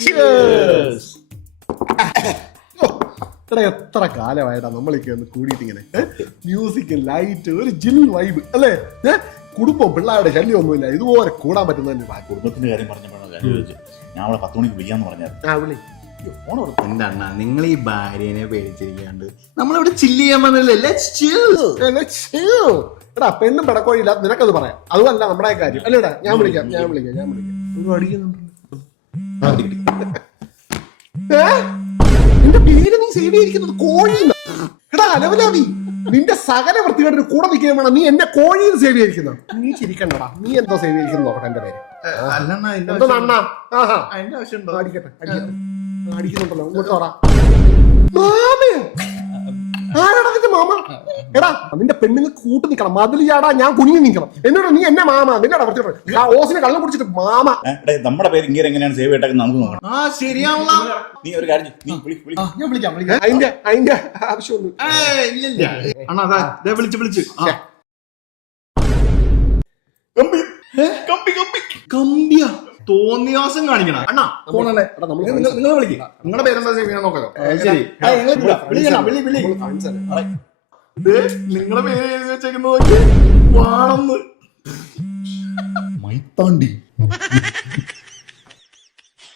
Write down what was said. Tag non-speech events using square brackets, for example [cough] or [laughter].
[coughs] എടാ എത്ര കാലമായിട്ടാ നമ്മളൊക്കെ ഒന്ന് കൂടിയിട്ട് ഇങ്ങനെ മ്യൂസിക് ലൈറ്റ് ഒരു ജിൽ വൈബ് അല്ലേ? കുടുംബം പിള്ളേരുടെ ശല്യം ഒന്നുമില്ല ഇതുപോലെ കൂടാൻ പറ്റുന്നതന്നെ ഭാഗ്യം. കുടുംബത്തിന്റെ കാര്യം പറഞ്ഞപ്പോഴാണ് കാര്യം ചോദിച്ചു. ഞാൻ അവളെ പത്ത് മണിക്ക് വിളിക്കാന്ന് പറഞ്ഞായിരുന്നു. ആ വിളി. അണ്ണ നിങ്ങൾ ഈ ഭാര്യനെ പേടിച്ചിരിക്കാണ്ട് നമ്മളിവിടെ ചില്ല് ചെയ്യാൻ വന്നല്ലേ. എടാ പെണ്ണും പെടക്കോഴില്ല നിനക്കത് പറയാം. അതുമല്ല നമ്മുടെ കാര്യം. അല്ലേടാ ഞാൻ വിളിക്കാം ഞാൻ വിളിക്കാം ഞാൻ വിളിക്കാം. അടിക്കുന്നുണ്ട്? നിന്റെ പേര് നീ സേവ് ചെയ്തിരിക്കുന്നത് കോഴി എടാ അലവലാതി നിന്റെ സകല വൃത്തികേട്ടിന് കൂടെ നിൽക്കാൻ വേണം. നീ എന്റെ കോഴിയിൽ സേവ് ചെയ്തിരിക്കുന്നു. നീ ചിരിക്കണ്ടടാ. നീ എന്തോ സേവ് ചെയ്തിരിക്കുന്നു നോക്കട്ടെ എന്റെ പേര്. എന്തോ നണ്ണ ആഹാ. അടിക്കട്ടെ അടിക്കട്ടെ. അടിക്കുന്നുണ്ടല്ലോ. ഇങ്ങോട്ട് പറ മാമ. എടാ നിന്റെ പെണ്ണിന് കൂട്ട് നിൽക്കണം മതിൽ ചാടാ ഞാൻ കുനിഞ്ഞു നിൽക്കണം എന്നിട്ട് നീ എന്നെ മാമ നിന്റെ പറഞ്ഞിട്ട് ആ ഓസിനെ കള്ളം കുടിച്ചിട്ട് മാമ. നമ്മുടെ പേര് ഇങ്ങനെ എങ്ങനെയാണ് സേവ് ചെയ്തേക്കുന്നത് നമുക്ക് നോക്കണം ആ ശരിയാണല്ലോ നീ ഒരു കാര്യം ഞാൻ വിളിക്കാം വിളിക്കാം. അതിന്റെ അതിന്റെ ആവശ്യമൊന്നും അണ്ണാ അതാ വിളിച്ച് വിളിച്ച്. കമ്പി കമ്പി. കമ്പി. തോന്നിയാസം കാണിക്കണം. അണ്ണാ ഫോണല്ലേ എടാ, നമ്മൾ നിങ്ങൾ നിങ്ങൾ വിളിക്കും. നിങ്ങളുടെ പേരെന്താ ചെയ്യാൻ നോക്കാം. ശരി. വിളി, വിളി നിങ്ങളുടെ പേര് എഴുതി വെച്ചേക്കുന്ന നോക്കി വാണെന്ന്. മൈത്താണ്ടി.